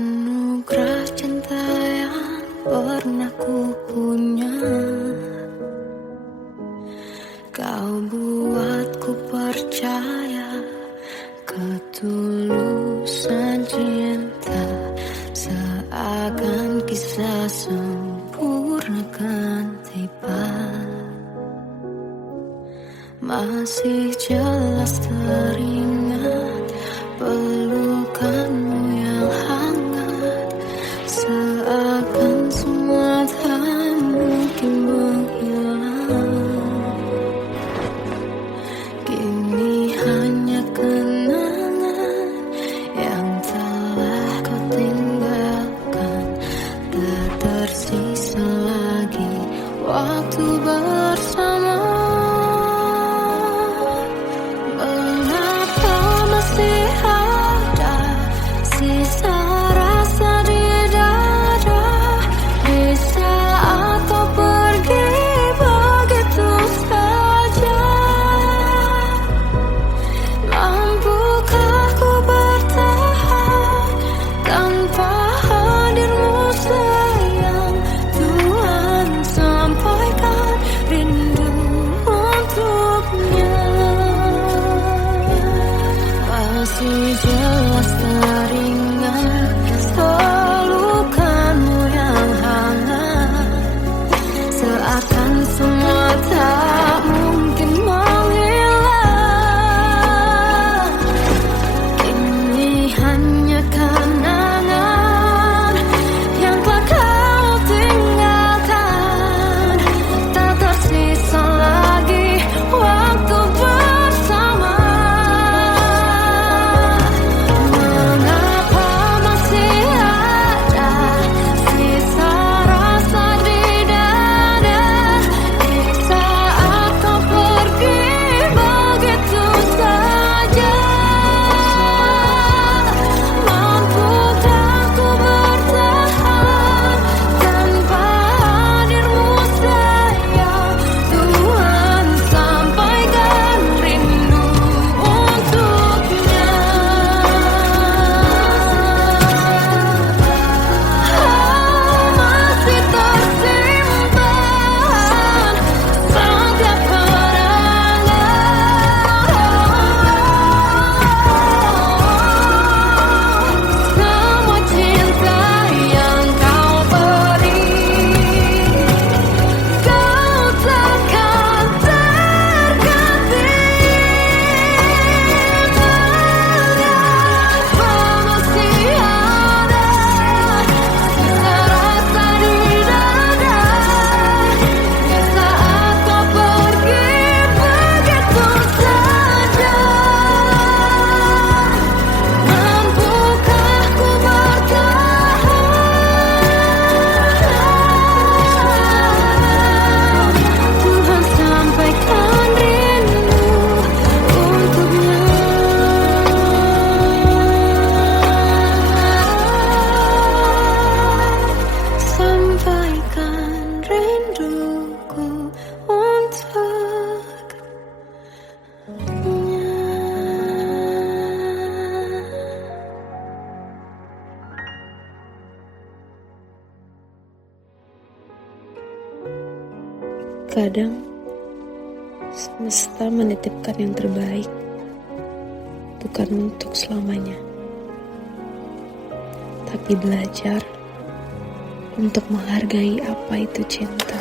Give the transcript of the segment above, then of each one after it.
Anugerah cinta yang pernah ku punya, kau buatku percaya ketulusan cinta, seakan kisah sempurna kan tiba. Masih jelas teringat pelukanmu yang hangat, seakan semua tak mungkin menghilang. Kini hanya kenangan yang telah kau tinggalkan, tak tersisa lagi waktu bersama. Masih jelas teringat pelukanmu yang hangat, seakan semua tak mungkin menghilang. Kini hanya kenangan yang telah kau tinggalkan, tak tersisa lagi waktu bersama. Kadang semesta menitipkan yang terbaik, bukan untuk selamanya, tapi belajar untuk menghargai apa itu cinta.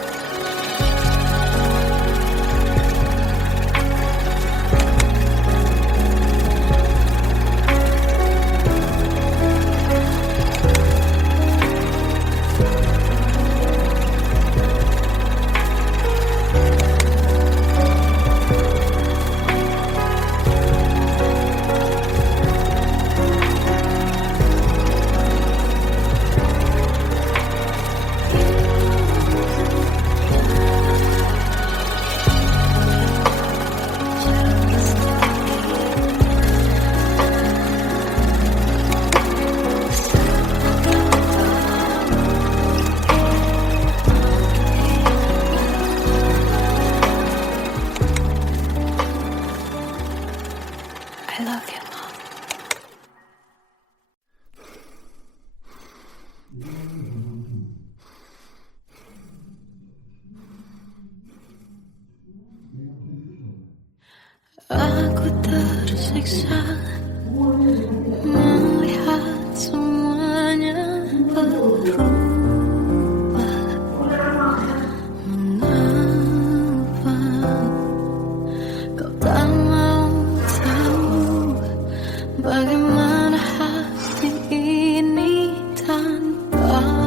tersiksa melihat semuanya berubah. Mengapa kau tak mau tahu bagaimana hati ini tanpamu?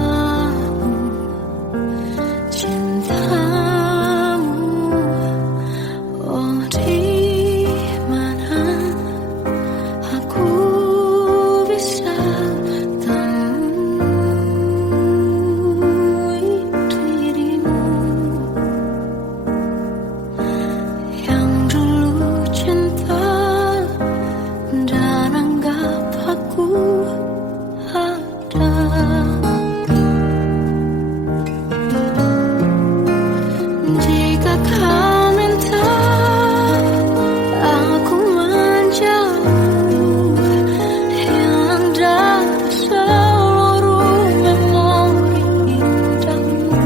Cintamu, oh di mana aku bisa temui dirimu yang dulu cinta dan anggap aku ada. Jika kau minta aku menjauh, hilang dari seluruh memori indahmu,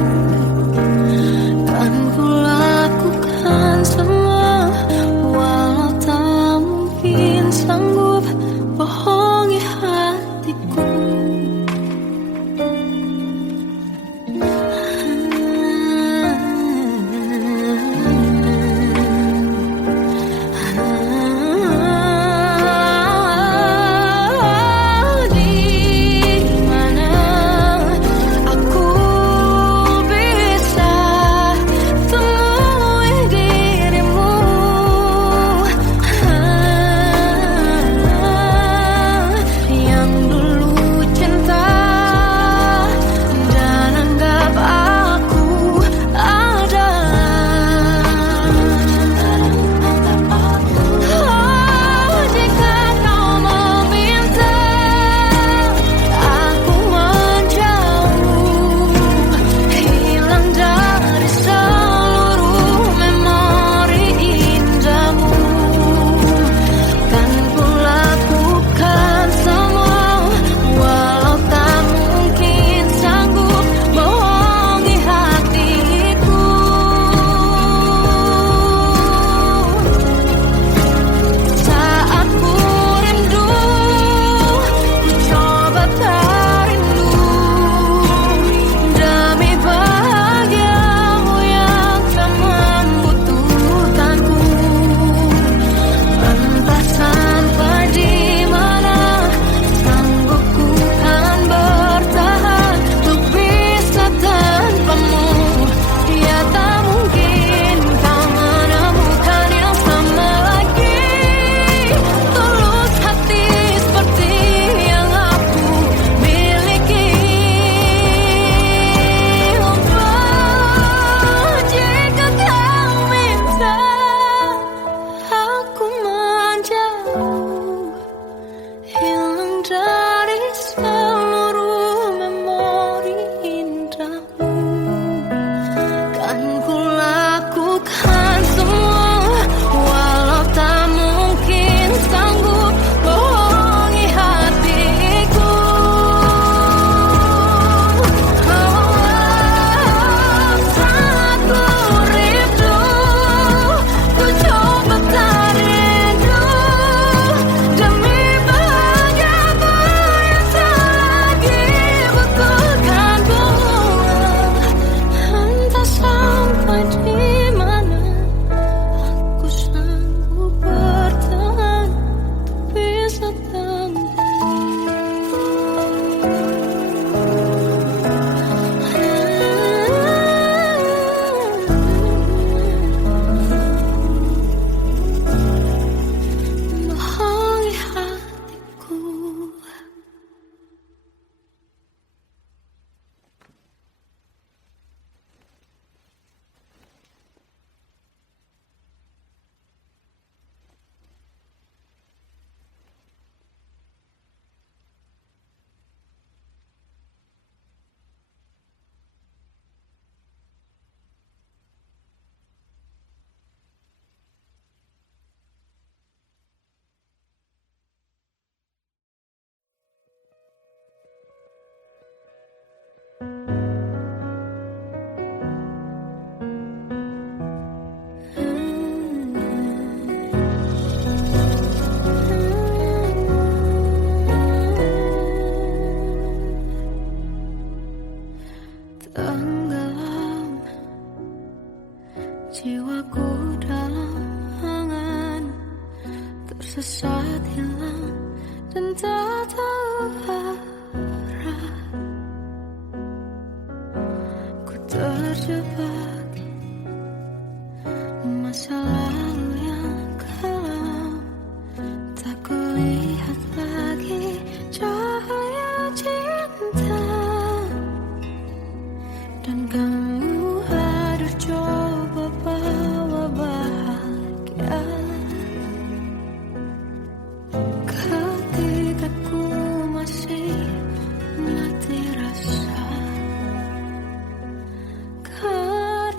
kan ku lakukan semua, walau tak mungkin sanggup bohongi hatiku. tenggelam, jiwaku dalam angan, tersesat hilang dan tak tahu arah. Ku terjebak masa lalu yang kelam, tak kulihat lagi cahaya cinta. Dan kamu hadir coba bawa bahagia ketika ku masih mati rasa, karena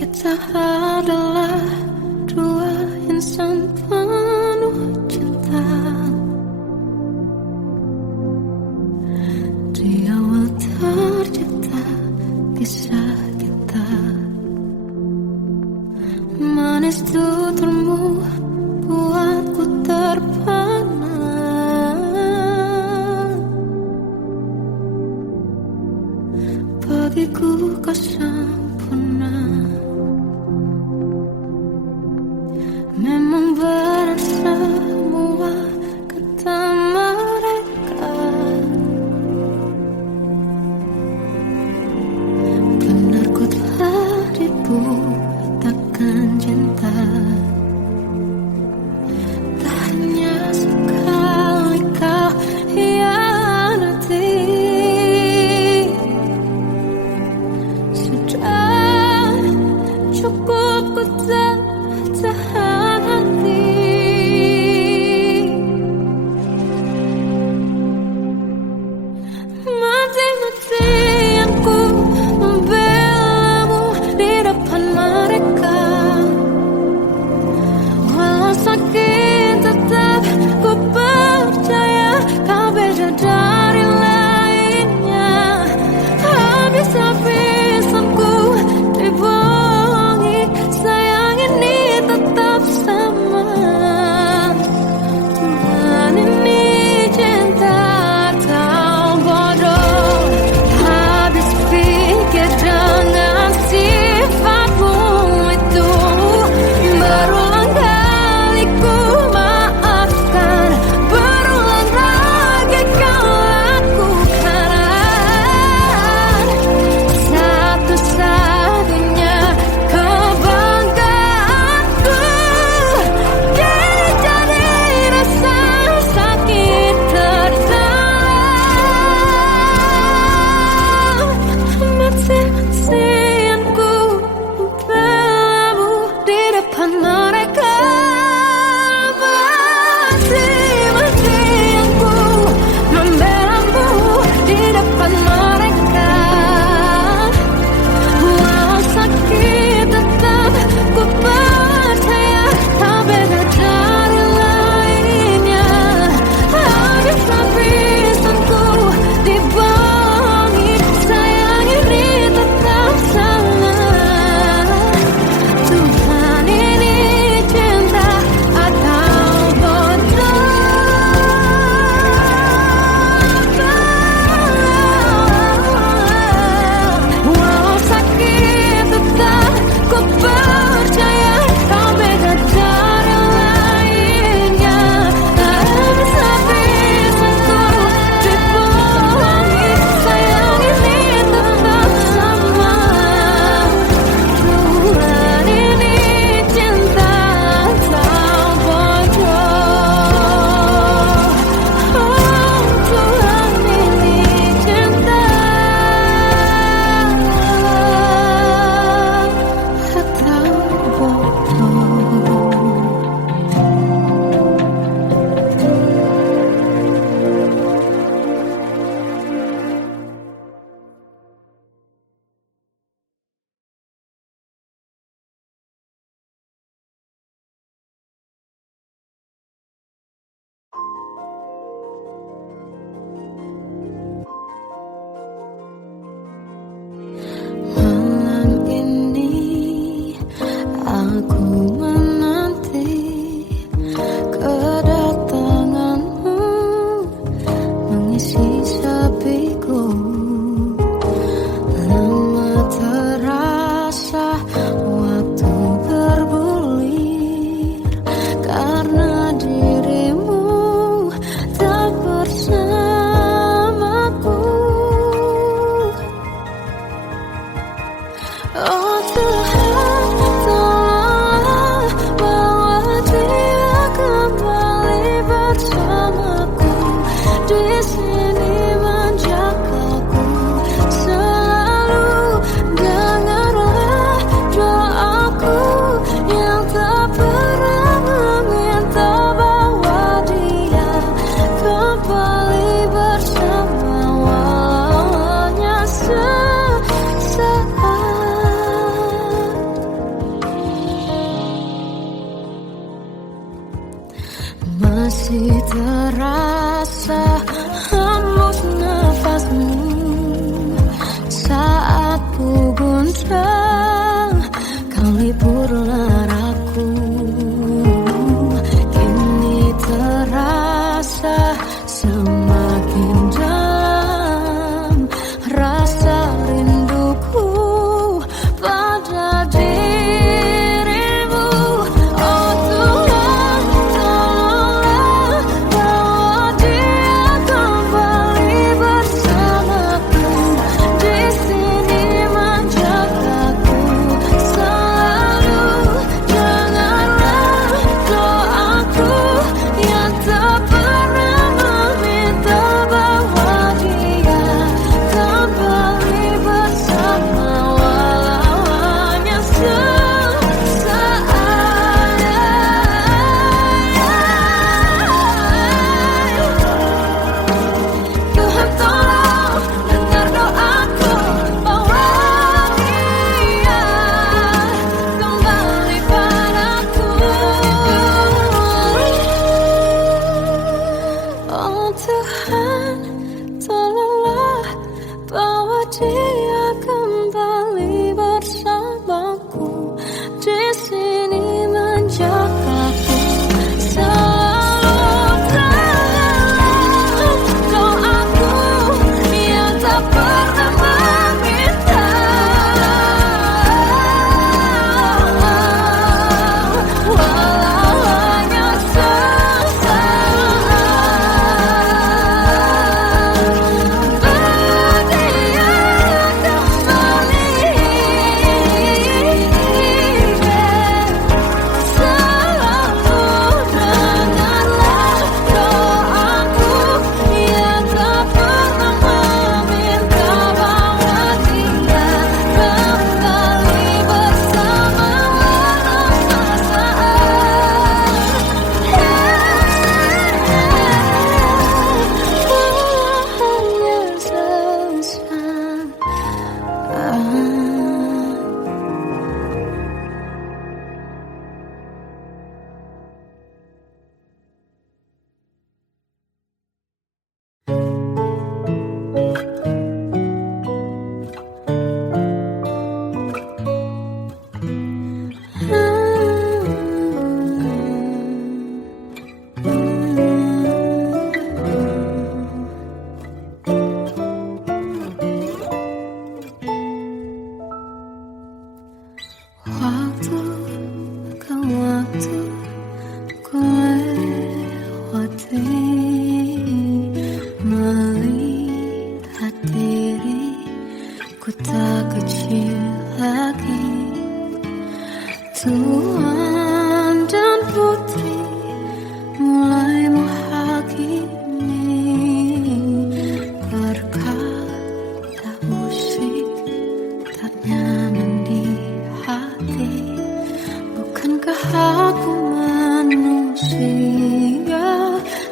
Kita adalah dua insan penuh cinta. Di awal tercipta kisah kita. Manis tuturmu buatku terpana. Bagiku kau sempurna. Memang berat semua kata mereka. Benar ku telah dibutakan cinta. Tak hanya sekali kau hianati. Sudah cukup ku tak tahan hati. Mati-matian ku membelamu di depan mereka. Walau sakit tetap ku percaya kau beda dari lainnya. Habis-habisan ku dibohongi, sayang ini tetap sama. Tuhan ini cinta atau bodoh. Habis pikir dengan sifatmu itu. Berulang kali ku maafkan, berulang lagi kau lakukan. Satu-satunya kebanggaanku kini jadi rasa sakit terdalam. Mati-matian ku membelamu di depan mereka. Mati-matian ku membelamu di depan mereka. Walau sakit tetap ku percaya kau beda dari lainnya. Habis-habisan ku dibohongi, sayang ini tetap sama. Tuhan ini cinta atau bodoh. Walau sakit tetap ku percaya kau beda dari lainnya. Habis-habisan ku dibohongi, sayang ini tetap sama. Tuhan ini cinta atau bodoh. Oh, Tuhan ini cinta atau bodoh. Malam ini aku menanti kedatanganmu mengisi sepiku. Lama terasa waktu bergulir karena dirimu tak bersamaku. Oh Tuhan, tolonglah bawa dia kembali bersamaku. Di sini menjagaku selalu. Dengarlah doaku yang tak pernah meminta bawa dia kembali bersama, walau hanya sesaat. Waktu ke waktu ku lewati, melihat diri ku tak kecil lagi. Tuan dan putri mulai menghakimi, berkata musik tak nyaman di hati. Bukankah aku manusia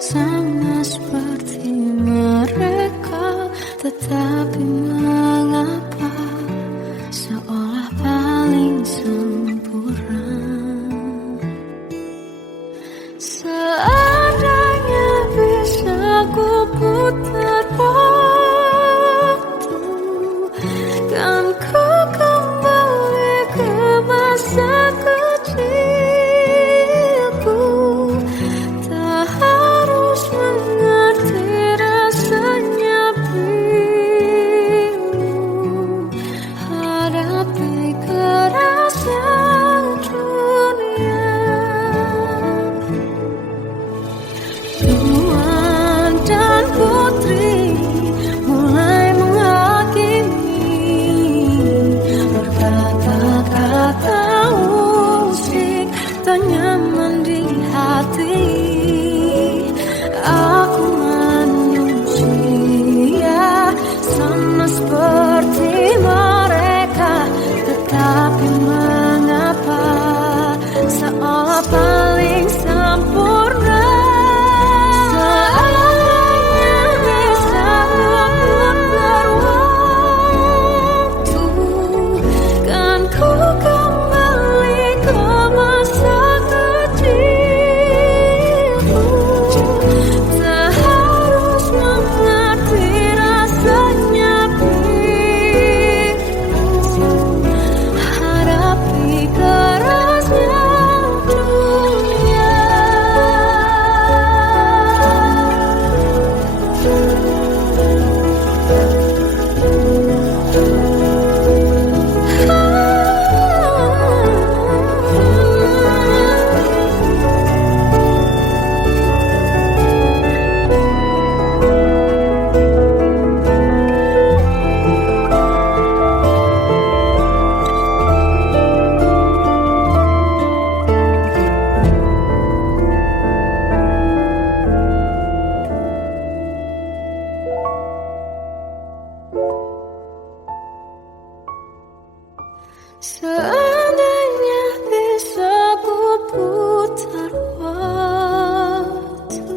sama seperti mereka? Tetapi mengapa seolah paling sempurna? Seandainya bisa ku putar waktu, kan ku kembali ke masa kecilku. Tak harus mengerti rasanya bingung hadapi kerasnya dunia. Tuan dan putri mulai menghakimi, berkata-kata musik tak nyaman di hati. Aku manusia sama seperti mereka, tetapi mengapa seolah paling sempurna? Seandainya bisa putar waktu, kan ku kembali ke masa kecilku. Tak harus mengerti rasanya bingung hadapi kerasnya dunia. Seandainya bisa ku putar waktu,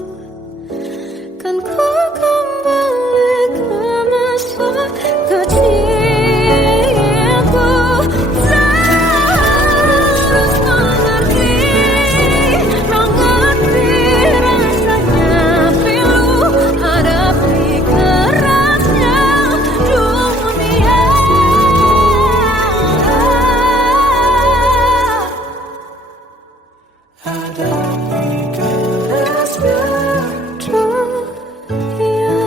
kan ku kembali ke masa kecilku. Tak harus mengerti rasanya pilu hadapi kerasnya dunia. Hadapi kerasnya dunia.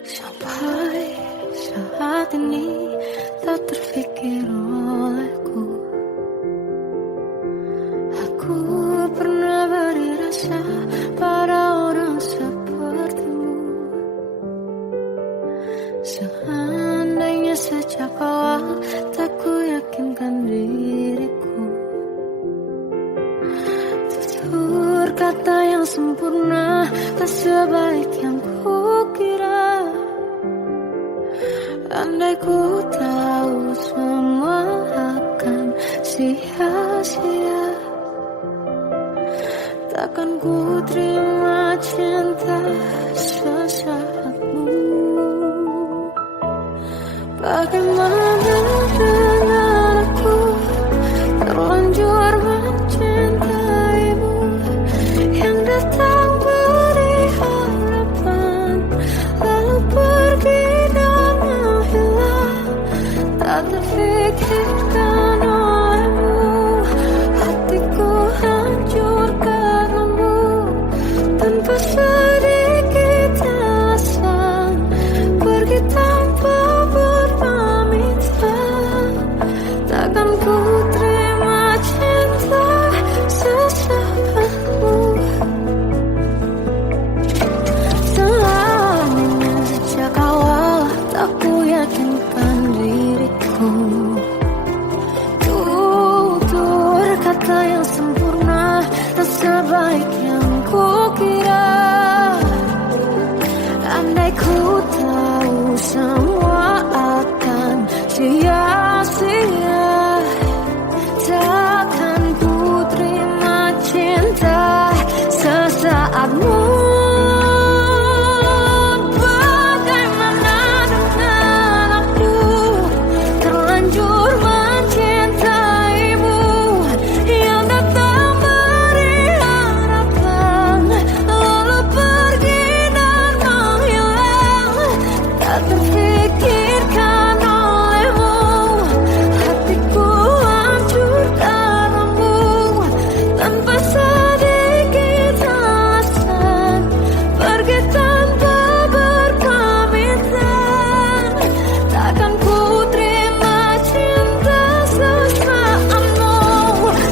Sampai saat ini tak terfikir olehku, aku pernah beri rasa pada orang sepertimu. Seandainya sejak awal tak ku yakinkan diriku, tutur kata yang sempurna tak sebaik yang ku kira. Andai ku tahu semua akan sia-sia, takkan ku terima cinta sesaatmu. Bagaimana dengan aku terlanjur mencintaimu, yang datang beri harapan lalu Tak terfikirkan olehmu, hatiku hancur karenamu. Tanpa sedikit alasan, pergi tanpa berpamitan. Takkan ku terima cinta sesaatmu. Selamanya sejak awal tak ku yakinkan diriku. Tutur kata yang sempurna tak sebaik yang ku kira. Andai ku tahu semua akan sia-sia, takkan ku terima cinta sesaatmu. Bagaimana dengan aku, terlanjur mencintaimu, yang datang beri harapan, lalu pergi dan menghilang. Tak terfikirkan olehmu, hatiku hancur karenamu. Tanpa sedikit alasan, pergi tanpa berpamitan. Takkan ku terima cinta sesaatmu.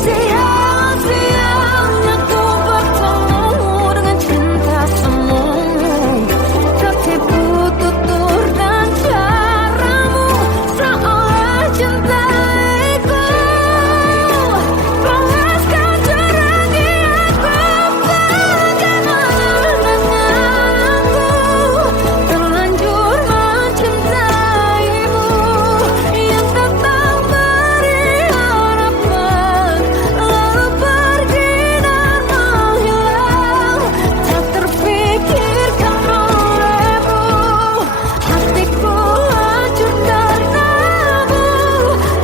Siang-siang aku bertemu dengan cinta semu, tertipu tutur dan caramu, seolah cintaiku panaskan terangi aku. Bagaimana dengan aku, terlanjur mencintaimu, yang datang beri harapan, lalu pergi dan menghilang. Tak terfikirkan olehmu, hatiku hancur karenamu.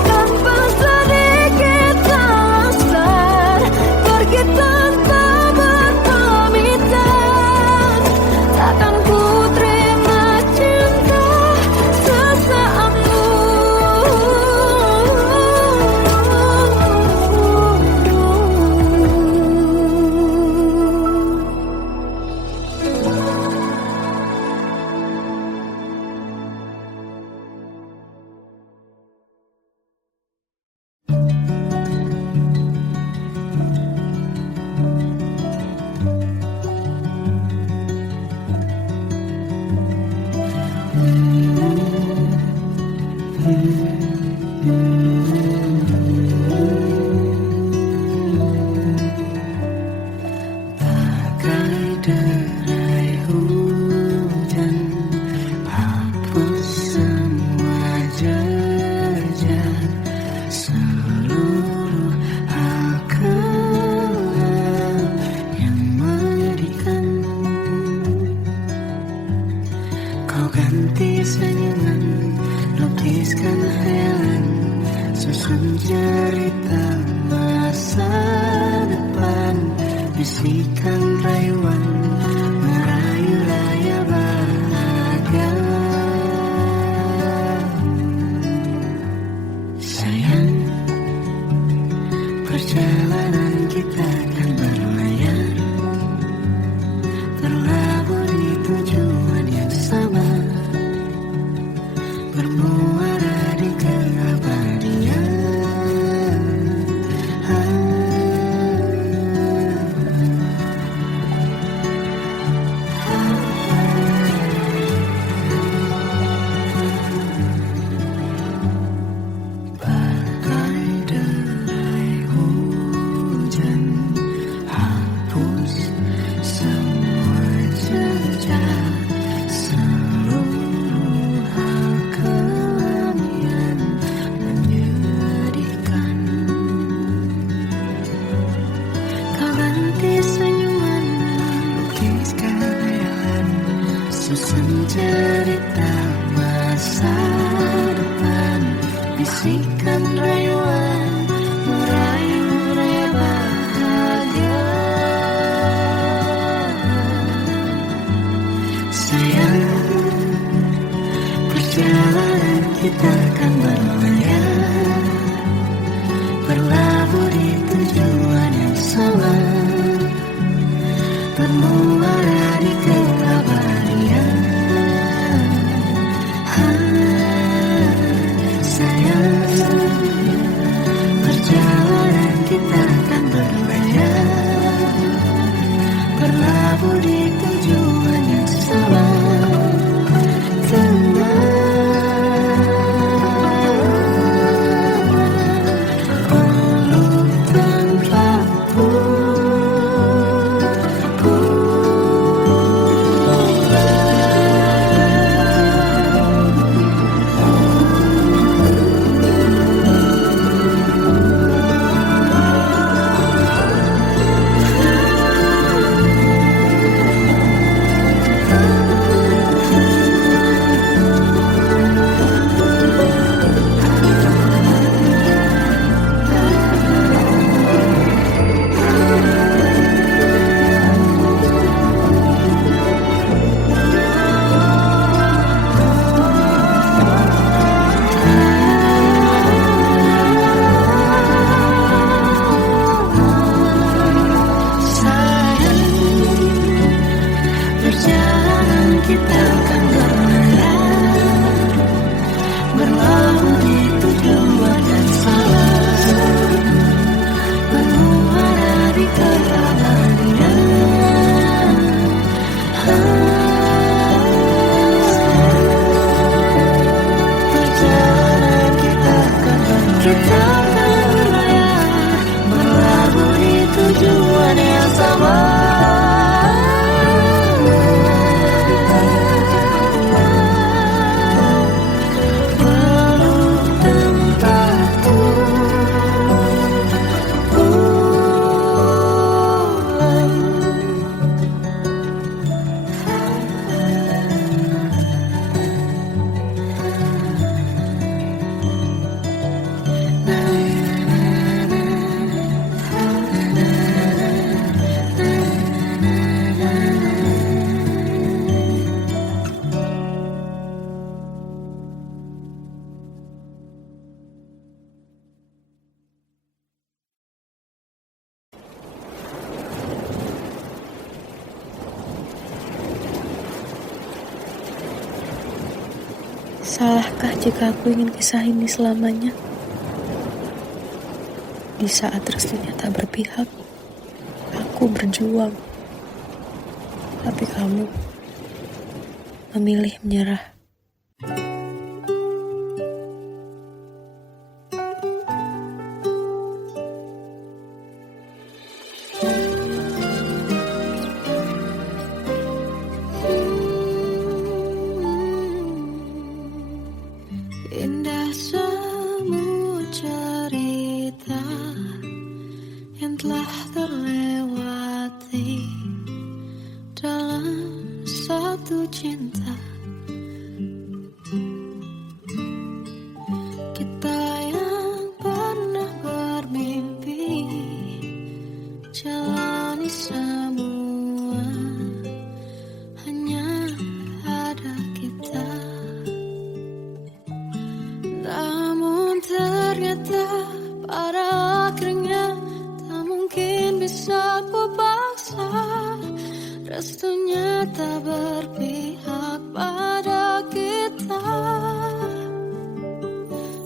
Tanpa sedikit alasan, pergi tanpa berpamitan. Takkan ku terima cinta sesaatmu. Bagai derai hujan, hapus semua jejak, seluruh hal kelam yang menyedihkan. Kau ganti senyuman, lukiskan hayalan, susun cerita masa depan, bisikan rayuan, merayu raya bahagia. Sayang, perjalanan kita akan berlayar, terlabur di tujuan yang sama, bermuara di keabadian. Bagai derai hujan, hapus semua jejak, seluruh hal kelam yang menyedihkan. Kau ganti senyuman, lukiskan hayalan, susun cerita masa depan, bisikan rayuan, merayu raya bahagia. Sayang, perjalanan kita akan berlayar, kita akan berlayar, berlabuh di tujuan yang sama, menuara di keabadian. Perjalanan kita akan berlayar, berlabuh di tujuan yang sama. Salahkah jika aku ingin kisah ini selamanya? Di saat restunya tak berpihak, aku berjuang. Tapi kamu memilih menyerah. Indah semua cerita yang telah terlewati dalam satu cinta. Kita yang pernah bermimpi jalani semua, hanya ada kita. Namun ternyata pada akhirnya tak mungkin bisa ku paksa, restunya tak berpihak pada kita.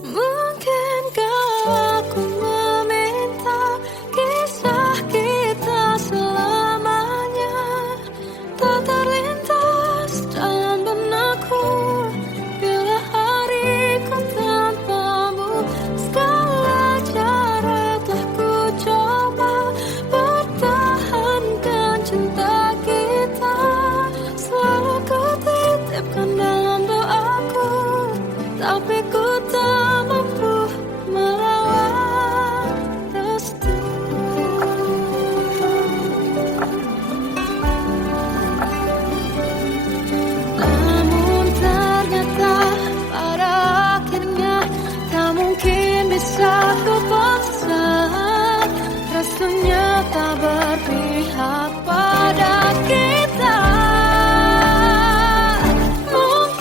Mungkinkah aku meminta kisah kita selamanya tak terlintas dalam benakku bila hariku tanpamu. Segala cara telah ku coba pertahankan cinta kita, selalu ku titipkan dalam doaku, tapi ku tak mampu melawan restu. Namun ternyata pada akhirnya tak mungkin bisa ku paksa, restunya tak berpihak pada kita. Mungkin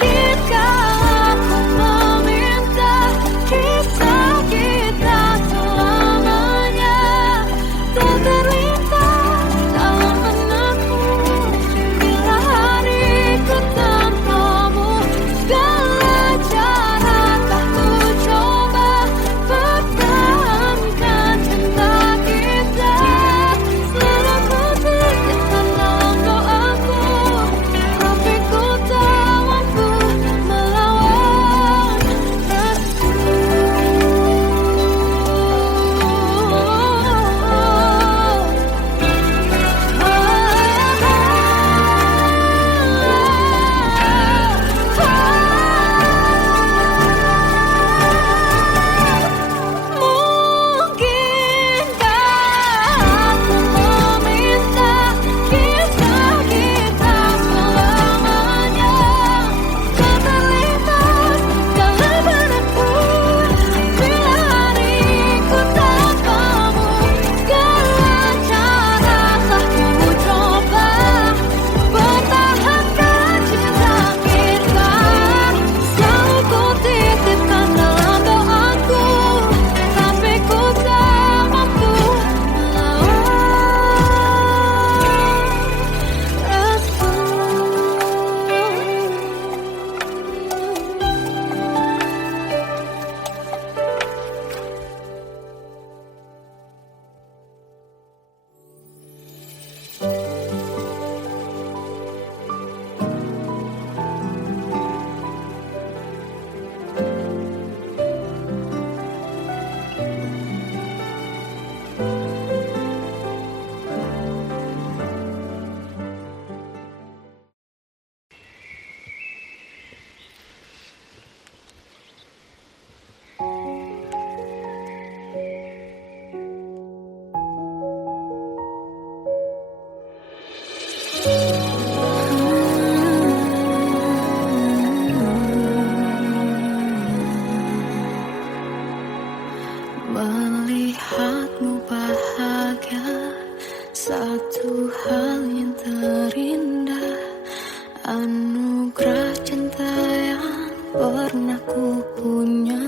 anugerah cinta yang pernah ku punya.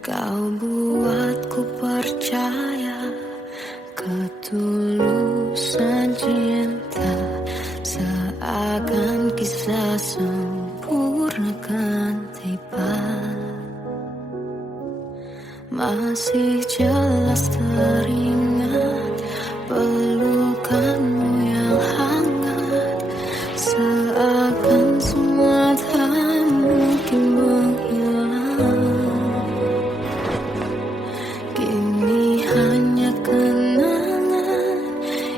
Kau buatku percaya ketulusan cinta, seakan kisah sempurna kan tiba. Masih jelas teringat pelukanmu yang hangat, seakan semua tak mungkin menghilang. Kini hanya kenangan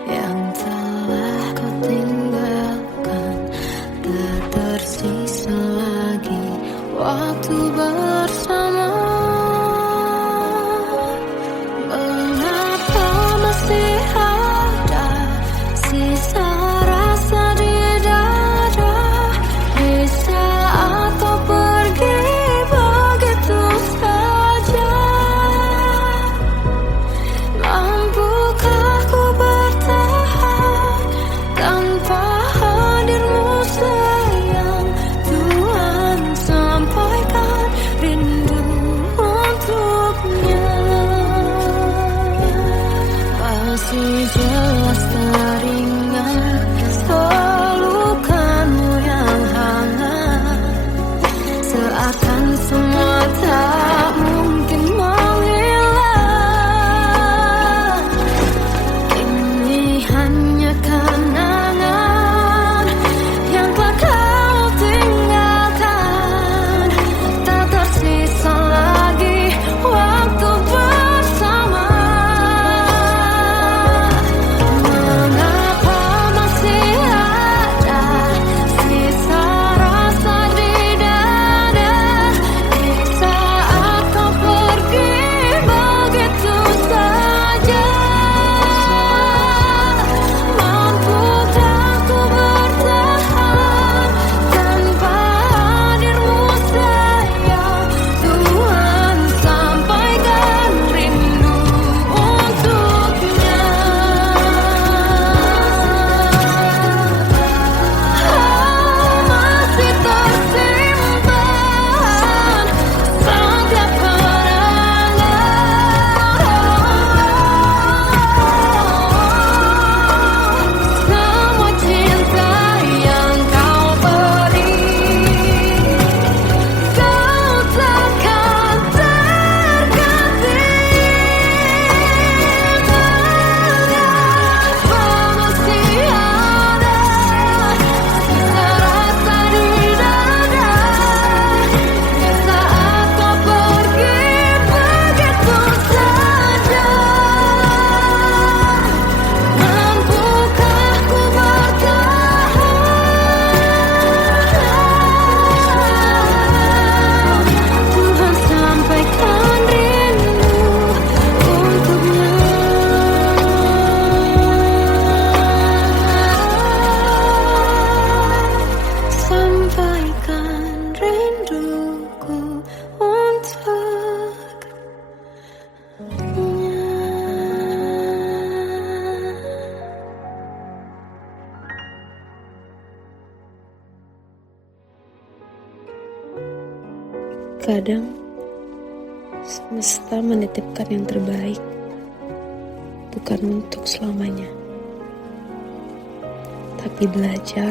yang telah kau tinggalkan, tak tersisa lagi waktu bersama. Masih jelas teringat pelukanmu yang hangat, seakan semua tak mungkin menghilang. Ini hanya kenangan yang telah kau tinggalkan, tak tersisa lagi waktu bersama. Kadang semesta menitipkan yang terbaik, bukan untuk selamanya, tapi belajar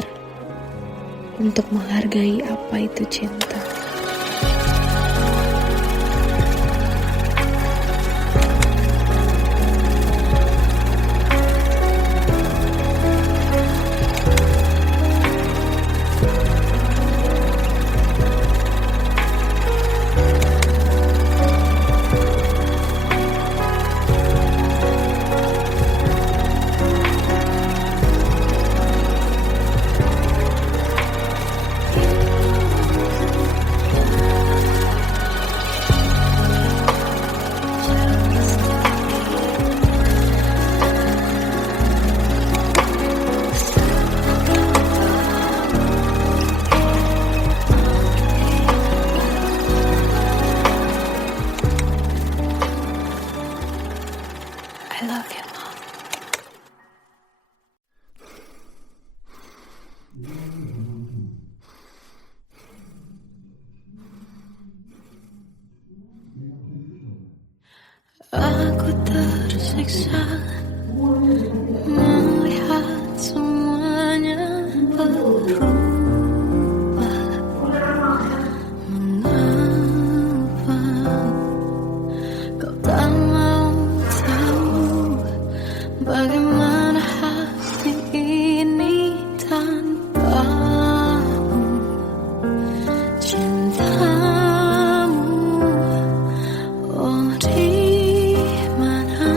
untuk menghargai apa itu cinta. Aku tersiksa melihat semuanya berubah. Mengapa kau tak mau tahu bagaimana hati ini tanpamu? Cintamu, oh di mana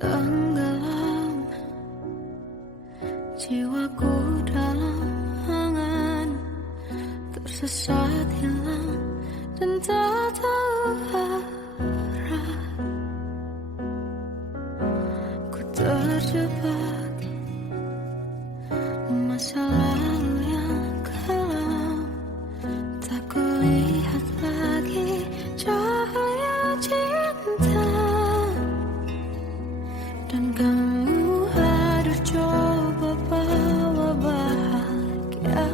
Tenggelam jiwaku dalam angan, tersesat hilang dan tak tahu arah. Ku terjebak masa lalu yang kelam, tak kulihat lagi cahaya cinta. Dan kamu hadir coba bawa bahagia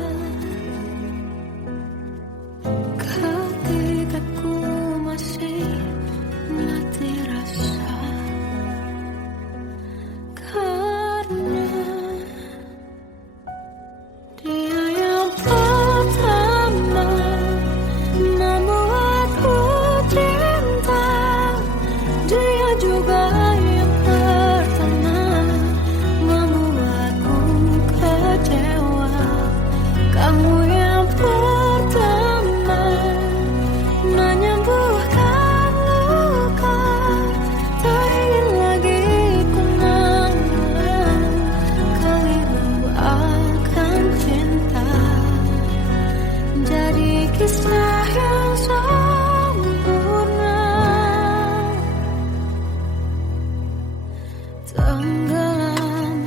ketika ku masih melatih rasa. Karena dia yang pertama membuatku cinta, dia juga yang pertama membuatku kecewa. Kamu yang pertama menyembuhkan luka, tak ingin lagi ku mengulang keliru akan cinta. Jadi kisah yang sempurna. Tenggelam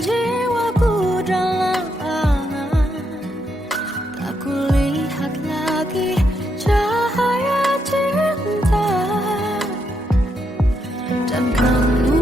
jiwaku dalam angan, tak kulihat lagi cahaya cinta. Dan kamu